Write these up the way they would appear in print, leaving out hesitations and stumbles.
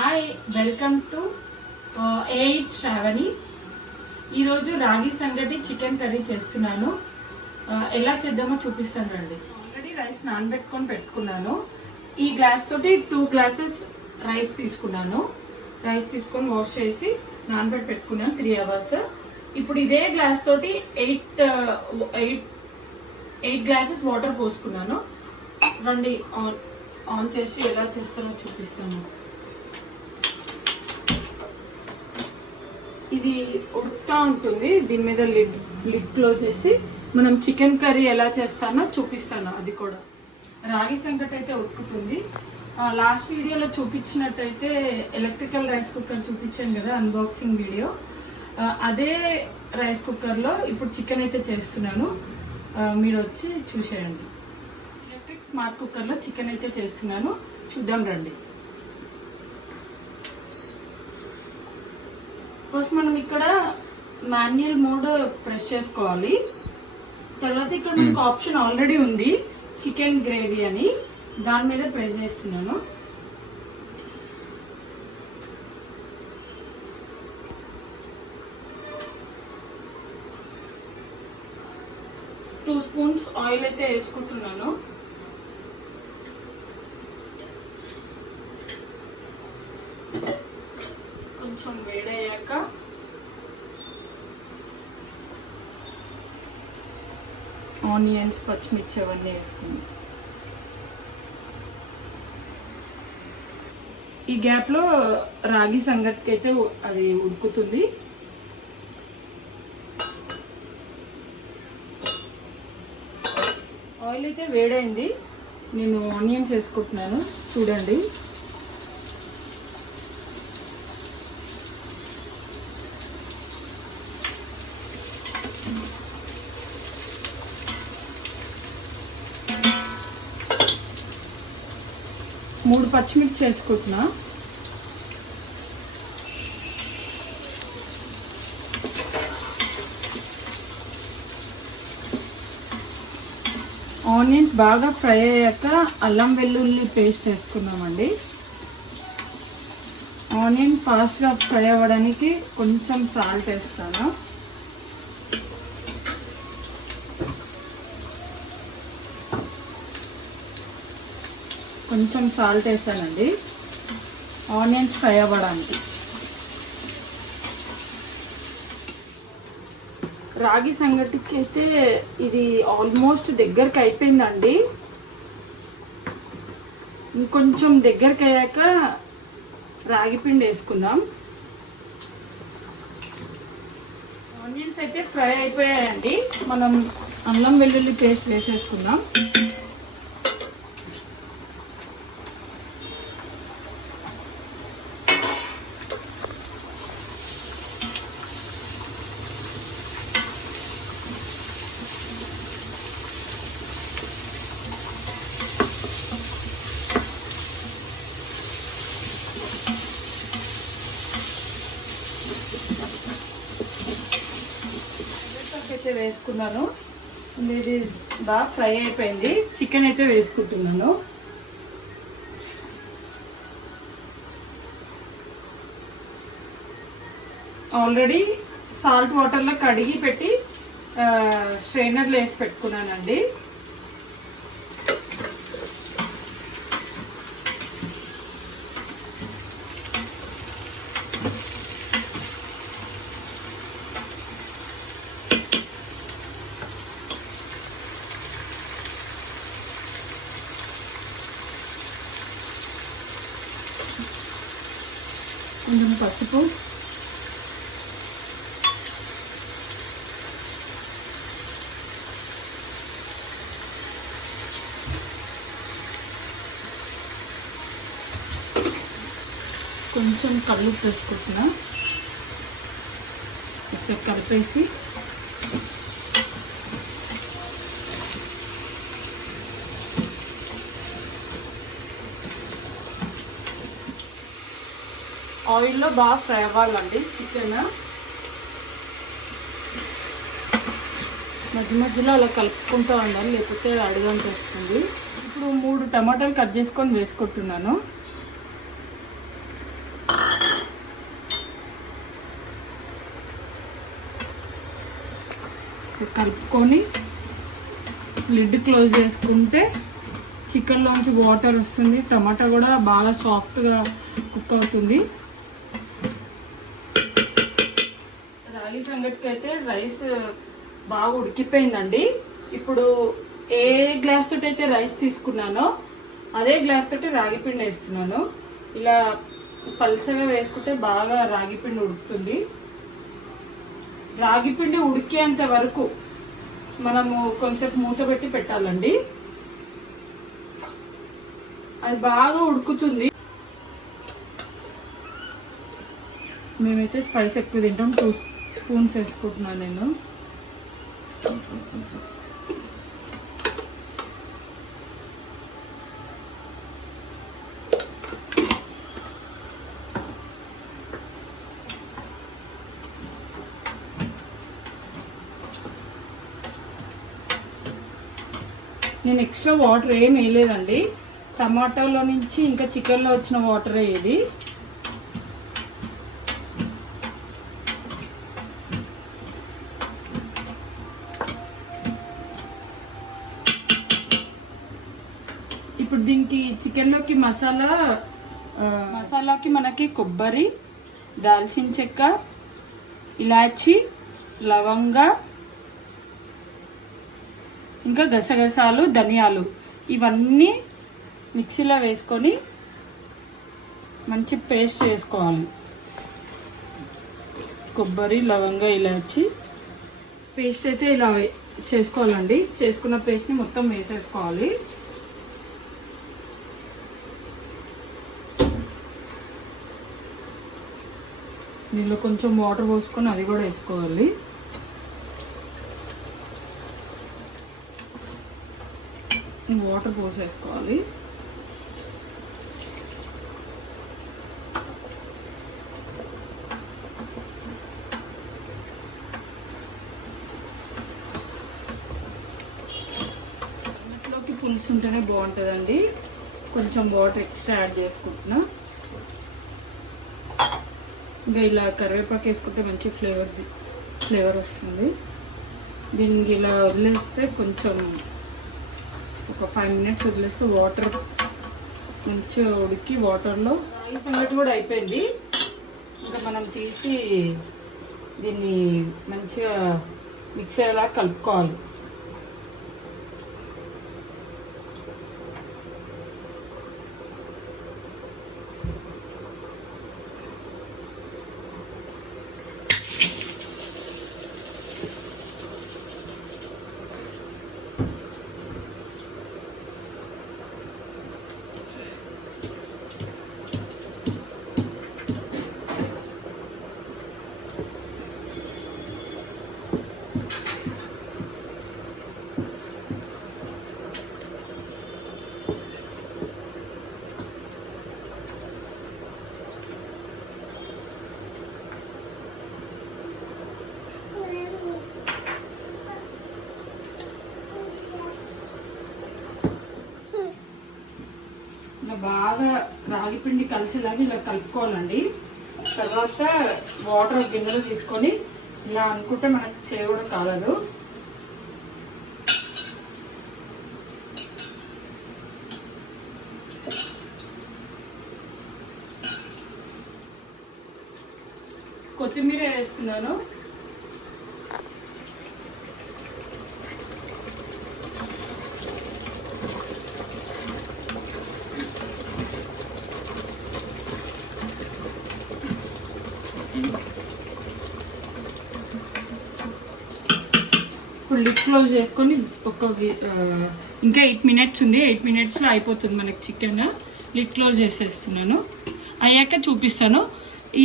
Hi, welcome to eight Shravani. ఈరోజు రాగి సంగటి చికెన్ కర్రీ చేస్తున్నాను. ఎలా చేద్దామో చూపిస్తాను రండి. ఆల్రెడీ రైస్ నానబెట్టుకొని పెట్టుకున్నాను. ఈ గ్లాస్ తోటి 2 గ్లాసెస్ రైస్ తీసుకున్నాను. రైస్ తీసుకొని వాష్ చేసి నానబెట్టి పెట్టుకున్నాను 3 అవర్స్. ఇప్పుడు ఇదే గ్లాస్ తోటి 8 గ్లాసెస్ వాటర్ పోసుకున్నాను. రండి ఆన్ చేసి ఎలా చేస్తానో చూపిస్తాను. ఇది ఉడుకుతూ ఉంటుంది. దీని మీద లిడ్ క్లోజ్ చేసి మనం చికెన్ కర్రీ ఎలా చేస్తానో చూపిస్తాను. అది కూడా రాగి సంగటి అయితే ఉడుకుతుంది. లాస్ట్ వీడియోలో చూపించినట్టయితే ఎలక్ట్రికల్ రైస్ కుక్కర్ చూపించాను కదా, అన్బాక్సింగ్ వీడియో. అదే రైస్ కుక్కర్లో ఇప్పుడు చికెన్ అయితే చేస్తున్నాను. మీరు వచ్చి చూసేయండి. ఎలక్ట్రిక్ స్మార్ట్ కుక్కర్లో చికెన్ అయితే చేస్తున్నాను. చూద్దాం రండి. ఫస్ట్ మనం ఇక్కడ మాన్యువల్ మోడ్ ప్రెస్ చేసుకోవాలి. తర్వాత ఇక్కడ మనకు ఆప్షన్ ఆల్రెడీ ఉంది చికెన్ గ్రేవీ అని, దాని మీద ప్రెస్ చేస్తున్నాను. టూ స్పూన్స్ ఆయిల్ అయితే వేసుకుంటున్నాను. కొంచెం వేడయ్యాక ఆనియన్స్, పచ్చిమిర్చి అవన్నీ వేసుకుందాం. ఈ గ్యాప్లో రాగి సంగటికి అయితే అది ఉడుకుతుంది. ఆయిల్ అయితే వేడైంది. నేను ఆనియన్స్ వేసుకుంటున్నాను. చూడండి, మూడు పచ్చిమిర్చి వేసుకుంటున్నా. ఆనియన్స్ బాగా ఫ్రై అయ్యాక అల్లం వెల్లుల్లి పేస్ట్ వేసుకున్నామండి. ఆనియన్ ఫాస్ట్గా ఫ్రై అవ్వడానికి కొంచెం సాల్ట్ వేస్తాను. కొంచెం సాల్ట్ వేసానండి ఆనియన్స్ ఫ్రై అవ్వడానికి. రాగి సంగటికి అయితే ఇది ఆల్మోస్ట్ దగ్గరికి అయిపోయిందండి. ఇంకొంచెం దగ్గరికి అయ్యాక రాగి పిండి వేసుకుందాం. ఆనియన్స్ అయితే ఫ్రై అయిపోయాయండి. మనం అల్లం వెల్లుల్లి పేస్ట్ వేసేసుకుందాం. అయితే వేసుకున్నాను. ఇది బాగా ఫ్రై అయిపోయింది. చికెన్ అయితే వేసుకుంటున్నాను. ఆల్రెడీ సాల్ట్ వాటర్లో కడిగి పెట్టి స్ట్రైనర్లో వేసి పెట్టుకున్నానండి. కొంచెం పసుపు, కొంచెం కల్లుప్పు వేసుకుంటున్నా. ఒకసారి కలిపేసి ఆయిల్లో బాగా ఫ్రై అవ్వాలండి చికెన్. మధ్య మధ్యలో అలా కలుపుకుంటూ ఉండాలి, లేకపోతే అడుగంట వస్తుంది. ఇప్పుడు 3 టమాటాలు కట్ చేసుకొని వేసుకుంటున్నాను. కలుపుకొని లిడ్ క్లోజ్ చేసుకుంటే చికెన్లోంచి వాటర్ వస్తుంది, టమాటా కూడా బాగా సాఫ్ట్గా కుక్ అవుతుంది. రాగి సంగటికి అయితే రైస్ బాగా ఉడికిపోయిందండి. ఇప్పుడు ఏ గ్లాస్ తోటి అయితే రైస్ తీసుకున్నానో అదే గ్లాస్ తోటి రాగి పిండి వేస్తున్నాను. ఇలా పల్సగా వేసుకుంటే బాగా రాగి పిండి ఉడుకుతుంది. రాగి పిండి ఉడికేంత వరకు మనము కొంచెం మూత పెట్టి పెట్టాలండి. అది బాగా ఉడుకుతుంది. మేమైతే స్పైస్ ఎక్కువ తింటాం. 2 స్పూన్స్ వేసుకుంటున్నాను నేను. నేను ఎక్స్ట్రా వాటర్ ఏం వేయలేదండి. టమాటాలో నుంచి ఇంకా చికెన్లో వచ్చిన వాటరే ఇది. ఇప్పుడు దీనికి చికెన్లోకి మసాలాకి మనకి కొబ్బరి, దాల్చిన చెక్క, ఇలాచి, లవంగా, ఇంకా గసగసాలు, ధనియాలు ఇవన్నీ మిక్సీలో వేసుకొని మంచి పేస్ట్ చేసుకోవాలి. కొబ్బరి, లవంగా, ఇలాచి పేస్ట్ అయితే ఇలా చేసుకోవాలండి. చేసుకున్న పేస్ట్ని మొత్తం వేసేసుకోవాలి. దీనిలో కొంచెం వాటర్ పోసుకొని అది కూడా వేసుకోవాలి. వాటర్ పోసేసుకోవాలి. అన్నిట్లోకి పులుసు ఉంటేనే బాగుంటుందండి. కొంచెం వాటర్ ఎక్స్ట్రా యాడ్ చేసుకుంటున్నా. ఇంకా ఇలా కరివేపాకు వేసుకుంటే మంచి ఫ్లేవర్ వస్తుంది. దీనికి ఇలా వదిలేస్తే కొంచెం ఒక 5 మినిట్స్ వదిలేస్తే వాటర్ మంచిగా ఉడికి వాటర్లో రాగి సంగటి కూడా అయిపోయింది. ఇంకా మనం తీసి దీన్ని మంచిగా మిక్స్ అయ్యేలా కలుపుకోవాలి. ఇలా బాగా రాగి పిండి కలిసేలాగా ఇలా కలుపుకోవాలండి. తర్వాత వాటర్ గిన్నెలో తీసుకొని ఇలా అనుకుంటే మనకు చేయ కూడా కాలదు. కొత్తిమీర వేస్తున్నాను. ఇప్పుడు లిడ్ క్లోజ్ చేసుకొని ఇంకా 8 మినిట్స్ ఉంది. 8 మినిట్స్లో అయిపోతుంది మనకి చికెన్. లిడ్ క్లోజ్ చేసేస్తున్నాను. అయ్యాక చూపిస్తాను.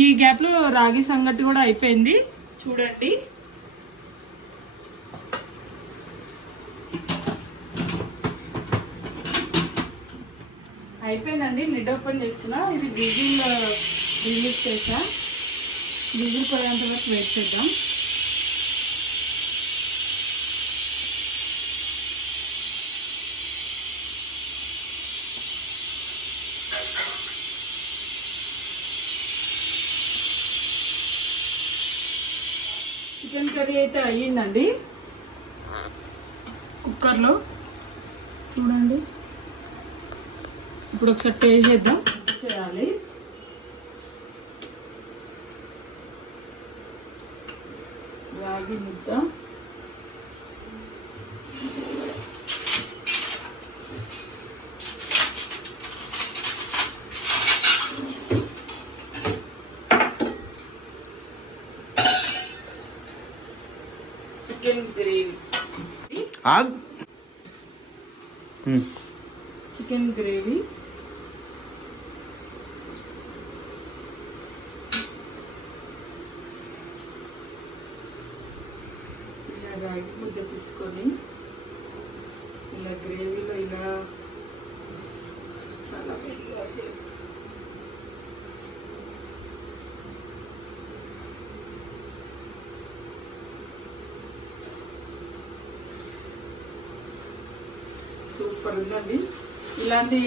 ఈ గ్యాప్లో రాగి సంగటి కూడా అయిపోయింది చూడండి. అయిపోయిందండి. లిడ్ ఓపెన్ చేస్తున్నా. ఇది రిలీజ్ చేసా. విజిల్ పోయేంత వరకు వెయిట్ చేద్దాం. చికెన్ కర్రీ అయితే అయ్యిందండి. కుక్కర్లో చూడండి. ఇప్పుడు ఒకసారి టేస్ట్ చేద్దాం. చేయాలి రాగి ముద్ద. Chicken gravy. చికెన్ గ్రేవీ, ఇలా రాగి ముద్ద తీసుకొని ఇలా గ్రేవీలో ఇలా చాలా సూపర్ ఉందండి. ఇలాంటి